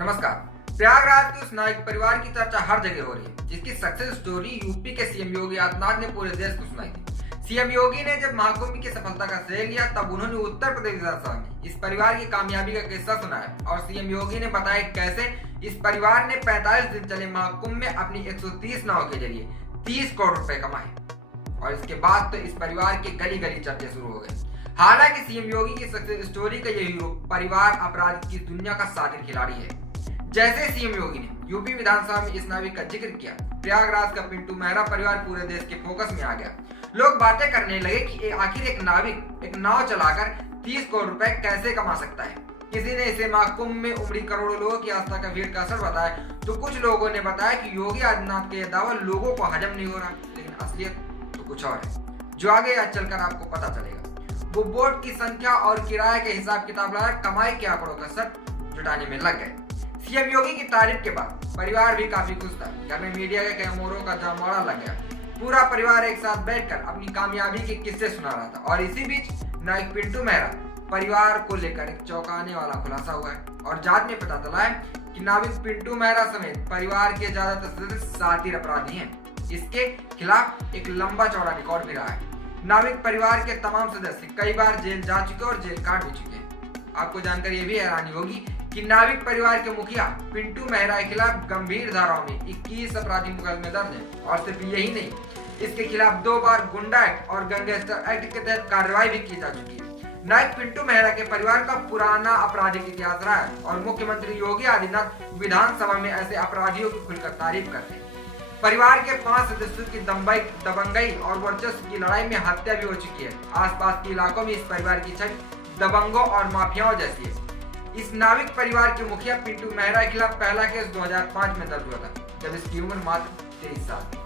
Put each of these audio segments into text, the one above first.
नमस्कार। प्रयागराज के उस नायक परिवार की चर्चा हर जगह हो रही है, जिसकी सक्सेस स्टोरी यूपी के सीएम योगी आदित्यनाथ ने पूरे देश को सुनाई थी। सीएम योगी ने जब महाकुंभ की सफलता का श्रेय लिया, तब उन्होंने उत्तर प्रदेश विधानसभा में इस परिवार की कामयाबी का किस्सा सुनाया और सीएम योगी ने बताया कैसे इस परिवार ने 45 दिन चले महाकुंभ में अपनी 130 नाव के जरिए 30 करोड़ रुपए कमाए। और इसके बाद तो इस परिवार के गली गली चर्चे शुरू हो गए। हालांकि सीएम योगी की सक्सेस स्टोरी का ये हीरो परिवार अपराध की दुनिया का शातिर खिलाड़ी है। जैसे सीएम योगी ने यूपी विधानसभा में इस नाविक का जिक्र किया, प्रयागराज का पिंटू मेहरा परिवार पूरे देश के फोकस में आ गया। लोग बातें करने लगे कि आखिर एक नाविक एक नाव चलाकर 30 करोड़ रुपए कैसे कमा सकता है। किसी ने इसे महाकुंभ में उमड़ी करोड़ों लोगों की आस्था का भीड़ का असर बताया, तो कुछ लोगों ने बताया कि योगी आदित्यनाथ का यह दावा लोगों को हजम नहीं हो रहा, लेकिन असलियत तो कुछ और है, जो आगे आज चलकर आपको पता चलेगा। वो बोट की संख्या और किराए के हिसाब किताब लगाकर कमाई के आंकड़ों का सट जुटाने में लग गए। सीएम योगी की तारीफ के बाद परिवार भी काफी खुश था। घर में मीडिया के कैमरों का जमावड़ा लग गया। पूरा परिवार एक साथ बैठकर अपनी कामयाबी के किस्से सुना रहा था और इसी बीच नायक पिंटू मेहरा परिवार को लेकर एक चौंकाने वाला खुलासा हुआ है और जांच में पता चला है कि नाविक पिंटू मेहरा समेत परिवार के ज्यादातर सदस्य शातिर अपराधी हैं। इसके खिलाफ एक लंबा चौड़ा रिकॉर्ड भी रहा है। नाविक परिवार के तमाम सदस्य कई बार जेल जा चुके और जेल काट भी चुके हैं। आपको जानकर ये भी हैरानी होगी कि नाविक परिवार के मुखिया पिंटू मेहरा के खिलाफ गंभीर धाराओं में 21 अपराधी मुकदमे दर्ज हैं। और सिर्फ यही नहीं, इसके खिलाफ 2 बार गुंडा एक्ट और गैंगस्टर एक्ट के तहत कार्रवाई भी की जा चुकी है। नायक पिंटू मेहरा के परिवार का पुराना आपराधिक इतिहास रहा है और मुख्यमंत्री योगी आदित्यनाथ विधानसभा में ऐसे अपराधियों की खुलकर तारीफ करते हैं। परिवार के 5 सदस्यों की दबंगई और वर्चस्व की लड़ाई में हत्या भी हो चुकी है। आसपास के इलाकों में इस परिवार की छवि दबंगों और माफियाओं जैसी है। इस नाविक परिवार के मुखिया पिंटू मेहरा के खिलाफ पहला केस 2005 में दर्ज हुआ था, जब इसकी उम्र मात्र 23 साल थी।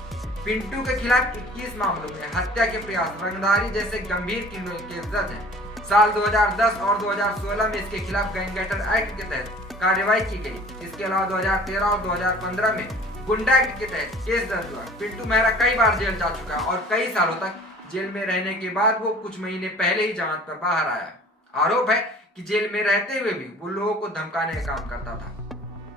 पिंटू के खिलाफ 21 मामलों में हत्या के प्रयास, रंगदारी जैसे गंभीर केस दर्ज हैं। साल 2010 और 2016 में इसके खिलाफ गैंगस्टर एक्ट के तहत कार्रवाई की गई। इसके अलावा 2013 और 2015 में गुंडा एक्ट के तहत केस दर्ज हुआ। पिंटू मेहरा कई बार जेल जा चुका है और कई सालों तक जेल में रहने के बाद वो कुछ महीने पहले ही जमानत पर बाहर आया। आरोप है कि जेल में रहते हुए भी वो लोगों को धमकाने का काम करता था।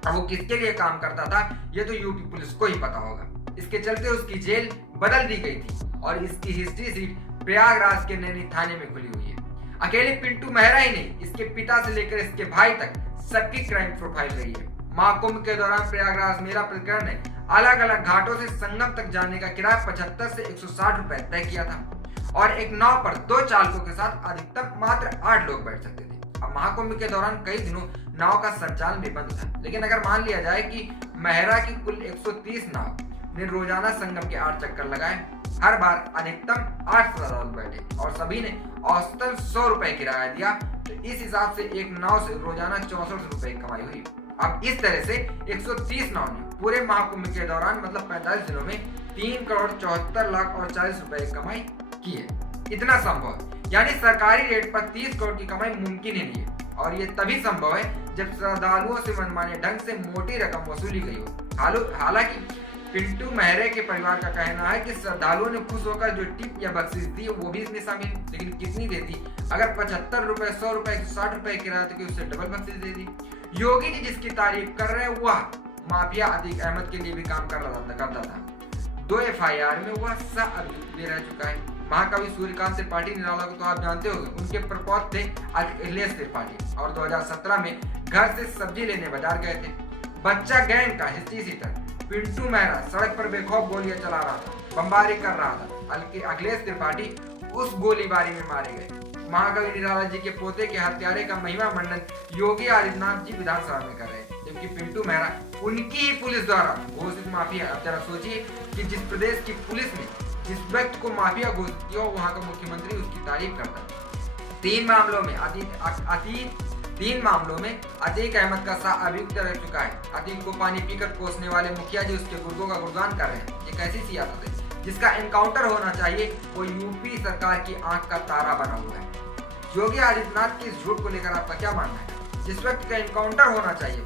अब वो किसके लिए काम करता था, ये तो यूपी पुलिस को ही पता होगा। इसके चलते उसकी जेल बदल दी गई थी और इसकी हिस्ट्री सीट प्रयागराज के नैनी थाने में खुली हुई है। अकेले पिंटू मेहरा ही नहीं, इसके पिता से लेकर इसके भाई तक सबकी क्राइम प्रोफाइल रही है। महाकुंभ के दौरान प्रयागराज मेला प्राधिकरण ने अलग अलग घाटों से संगम तक जाने का किराया 75 से 160 रुपए तय किया था और एक नाव पर 2 चालकों के साथ अधिकतम मात्र 8 लोग बैठ सकते थे। अब महाकुंभ के दौरान कई दिनों नाव का संचालन भी बंद था, लेकिन अगर मान लिया जाए कि मेहरा की कुल 130 नाव ने रोजाना संगम के 8 चक्कर लगाए, हर बार अधिकतम 8 श्रद्धालु बैठे और सभी ने औसतन 100 रुपए किराया दिया, तो इस हिसाब से एक नाव से रोजाना 64 रुपए कमाई हुई। अब इस तरह से 130 नाव ने पूरे महाकुंभ के दौरान मतलब 45 दिनों में 3 करोड़ 74 लाख और 40 रुपए कमाई की है। इतना संभव, यानी सरकारी रेट पर 30 करोड़ की कमाई मुमकिन ही नहीं है और ये तभी संभव है जब श्रद्धालुओं से मनमाने ढंग से मोटी रकम वसूली गई हो। हालांकि पिंटू मेहरे के परिवार का कहना है कि श्रद्धालुओं ने खुश होकर जो टिप या बख्शीश दी वो भी इसमें शामिल, लेकिन कितनी दे दी? अगर 75 रुपए, 100 रुपए, 60 रुपए किराया तो उससे डबल बख्शीश दे दी। योगी जी जिसकी तारीफ कर रहे हैं वह माफिया अतीक अहमद के लिए भी काम करता था। 2 FIR में वह सह अभियुक्त भी रह चुका है। महाकवि सूर्यकांत त्रिपाठी निराला को तो आप जानते होंगे, उनके प्रपौत्र थे अखिलेश त्रिपाठी और 2017 में घर से सब्जी लेने बाजार गए थे। बच्चा गैंग का हिस्ट्री सीटर पिंटू मेहरा सड़क पर बेखौफ गोलियां चला रहा था, बमबारी कर रहा था। अखिलेश त्रिपाठी उस गोलीबारी में मारे गए। महाकवि निराला जी के पोते के हत्यारे का महिमा मंडन योगी आदित्यनाथ जी विधानसभा में कर रहे हैं, जबकि पिंटू मेहरा उनकी ही पुलिस द्वारा घोषित माफिया। अब जरा सोचिए कि जिस प्रदेश की पुलिस ने जिस व्यक्ति को माफिया घोषित किया, वहां का मुख्यमंत्री उसकी तारीफ करता है। 3 मामलों में अतीक अहमद का सह अभियुक्त रह चुका है। अतीक को पानी पीकर कोसने वाले मुखिया जी उसके गुर्गों का गुणगान कर रहे हैं। ये कैसी सियासत है? जिसका एनकाउंटर होना चाहिए वो यूपी सरकार की आंख का तारा बना हुआ है। योगी आदित्यनाथ के इस झूठ को लेकर आपका क्या मानना है? जिस व्यक्ति का एनकाउंटर होना चाहिए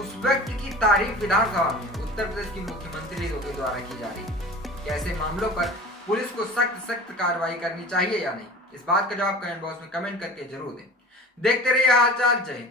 उस व्यक्ति की तारीफ विधानसभा में उत्तर प्रदेश की मुख्यमंत्री के द्वारा की जा रही है। ऐसे मामलों पर पुलिस को सख्त कार्रवाई करनी चाहिए या नहीं? इस बात का जवाब कमेंट बॉक्स में कमेंट करके जरूर दें। देखते रहिए हालचाल। जय हिंद।